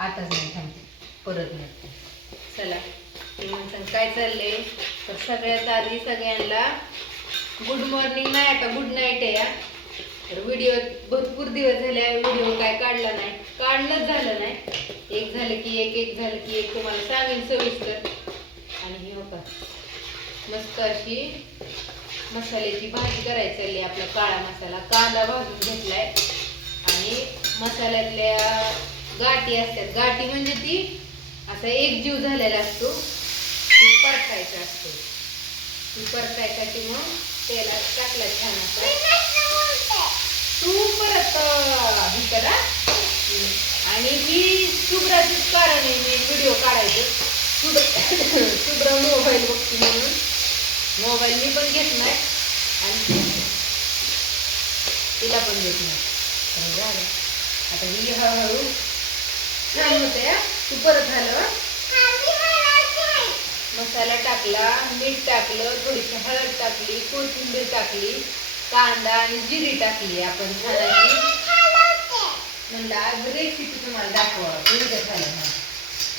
आताच नाही थांबते, परत नाही. चला मी म्हणते काय चाललंय. तर सगळ्यात आधी सगळ्यांना गुड मॉर्निंग नाही, आता गुड नाईट आहे. या तर व्हिडिओ भरपूर दिवस झाले व्हिडिओ काय काढला नाही, काढणंच झालं नाही. एक झालं की एक झालं की एक तुम्हाला सांगेन सविस्तर. आणि ही होता मस्त अशी मसाल्याची भाजी करायची चालली. आपला काळा मसाला कांदा भाजून घेतलाय आणि मसाल्यातल्या गाठी असतात. गाठी म्हणजे ती असा एक जीव झालेला असतो, ती परतायचा असतो. ती परतायसाठी मग तेलात टाकला छान असं. तू परत हे करा. आणि ही शुभ्राचीच कारण आहे मी व्हिडिओ काढायचं. शुभ्र मोबाईल बघते म्हणून मोबाईल मी पण घेत नाही आणि तिला पण घेत नाही. झालं आता ही हळूहळू छान होते. तू परत झालं, मसाला टाकला, मीठ टाकलं, थोडीशी हळद टाकली, कोथिंबीर टाकली, कांदा आणि जिरी टाकली. आपण छान म्हणलं आज रेसिपी तुम्हाला दाखवा. उद्या झालं हा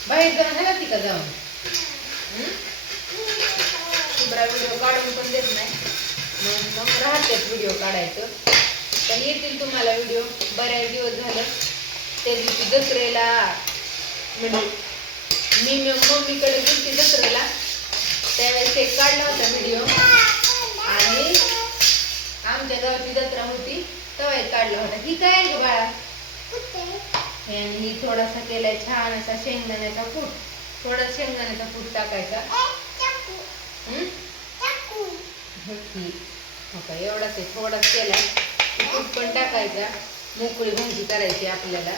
बाहेर जाऊन झाला ती का जाऊन शुभ्रा व्हिडिओ काढून पण देत नाही म्हणून मग राहतेच व्हिडिओ काढायचं. पण येतील तुम्हाला व्हिडिओ. बऱ्याच दिवस झालं. त्या दिवशी दसऱ्याला म्हणजे मी मम्मीकडे गेली दसऱ्याला, त्यावेळेस एक काढला होता व्हिडिओ. आणि आमच्या गावची जत्रा होती तेव्हा एक काढला होता. ही काय आहे बाळा, आणि ही थोडासा केलाय छान असा शेंगदाण्याचा कूट. थोडा शेंगदाण्याचा कूट टाकायचा. एवढाच आहे, थोडाच केलाय. कूट पण टाकायचा. मोकळी भाजी करायची आपल्याला.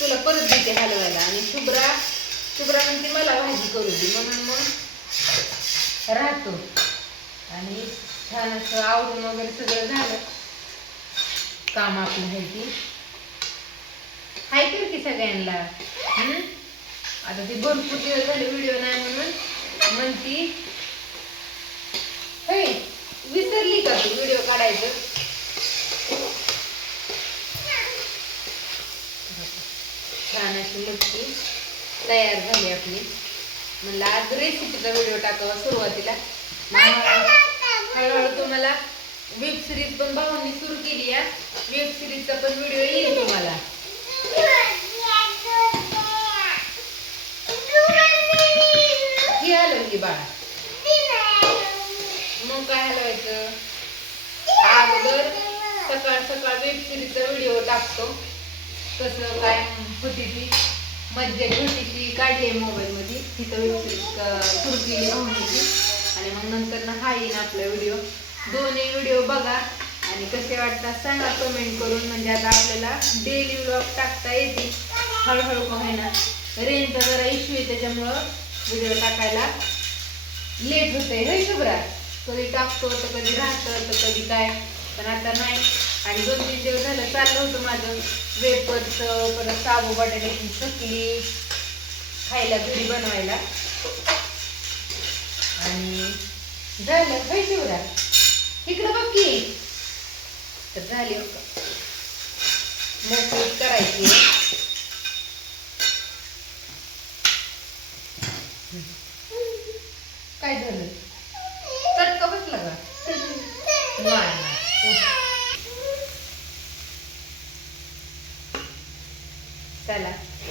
तुला परत देते हलवायला. आणि शुभ्रा म्हणते मला भाजी करू दे म्हणून मग राहतो. आणि छान असं आवरून वगैरे सगळं झालं काम आपलं आहे ती हाय कर की सगळ्यांना. आता ती भरपूर दिवस झाले व्हिडिओ नाही म्हणून म्हणती हे विसरली का तू व्हिडिओ काढायचं. छान अशी मच्छी तयार झाली आपली. म्हणलं आज रेसिपीचा व्हिडिओ टाकावा सुरुवातीला. हळूहळू तुम्हाला वेब सिरीज पण भावांनी सुरू केली आहे. वेब सिरीजचा पण व्हिडिओ येईल तुम्हाला. ही हलवली बाळा, मग काय हलवायचं. अगोदर सकाळ सकाळ वेब सिरीजचा व्हिडिओ टाकतो. कसं काय होती ती मज्जा छोटीशी काढली मोबाईल मध्ये. तिथं वेब सिरीज सुरू केली भावनीची. आणि मग नंतर ना हा येईन आपला व्हिडिओ. दोन्ही व्हिडिओ बघा आणि कसे वाटतात सांगा कमेंट करून. म्हणजे आता आपल्याला डेली व्लॉग टाकता येते हळूहळू. का होईना रेंजचा जरा इश्यू आहे त्याच्यामुळं व्हिडिओ टाकायला लेट होतंय. हे शुभ्रा कधी टाकतो तर कधी राहतं तर कधी काय, पण आता नाही. आणि 2-3 दिवस झालं चाललं होतं माझं वेपर्सचं, परत साबू बटाट्याची चकली खायला घरी बनवायला. आणि झालं काय शिवरा इकडं बघ की. तर झाली मोकळी करायची. काय झालं चटका बसला का. नाही चला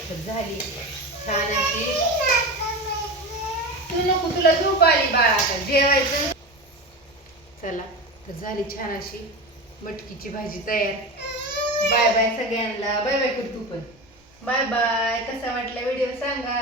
तर झाली छान अशी. तू नको, तुला झोप आली बाळा, आता जेवायचं. चला तर झाली छान अशी मटकीची भाजी तयार. बाय बाय सगळ्यांना. बाय बाय कर तू पण. Bye bye. कसा वाटला व्हिडिओ सांगा.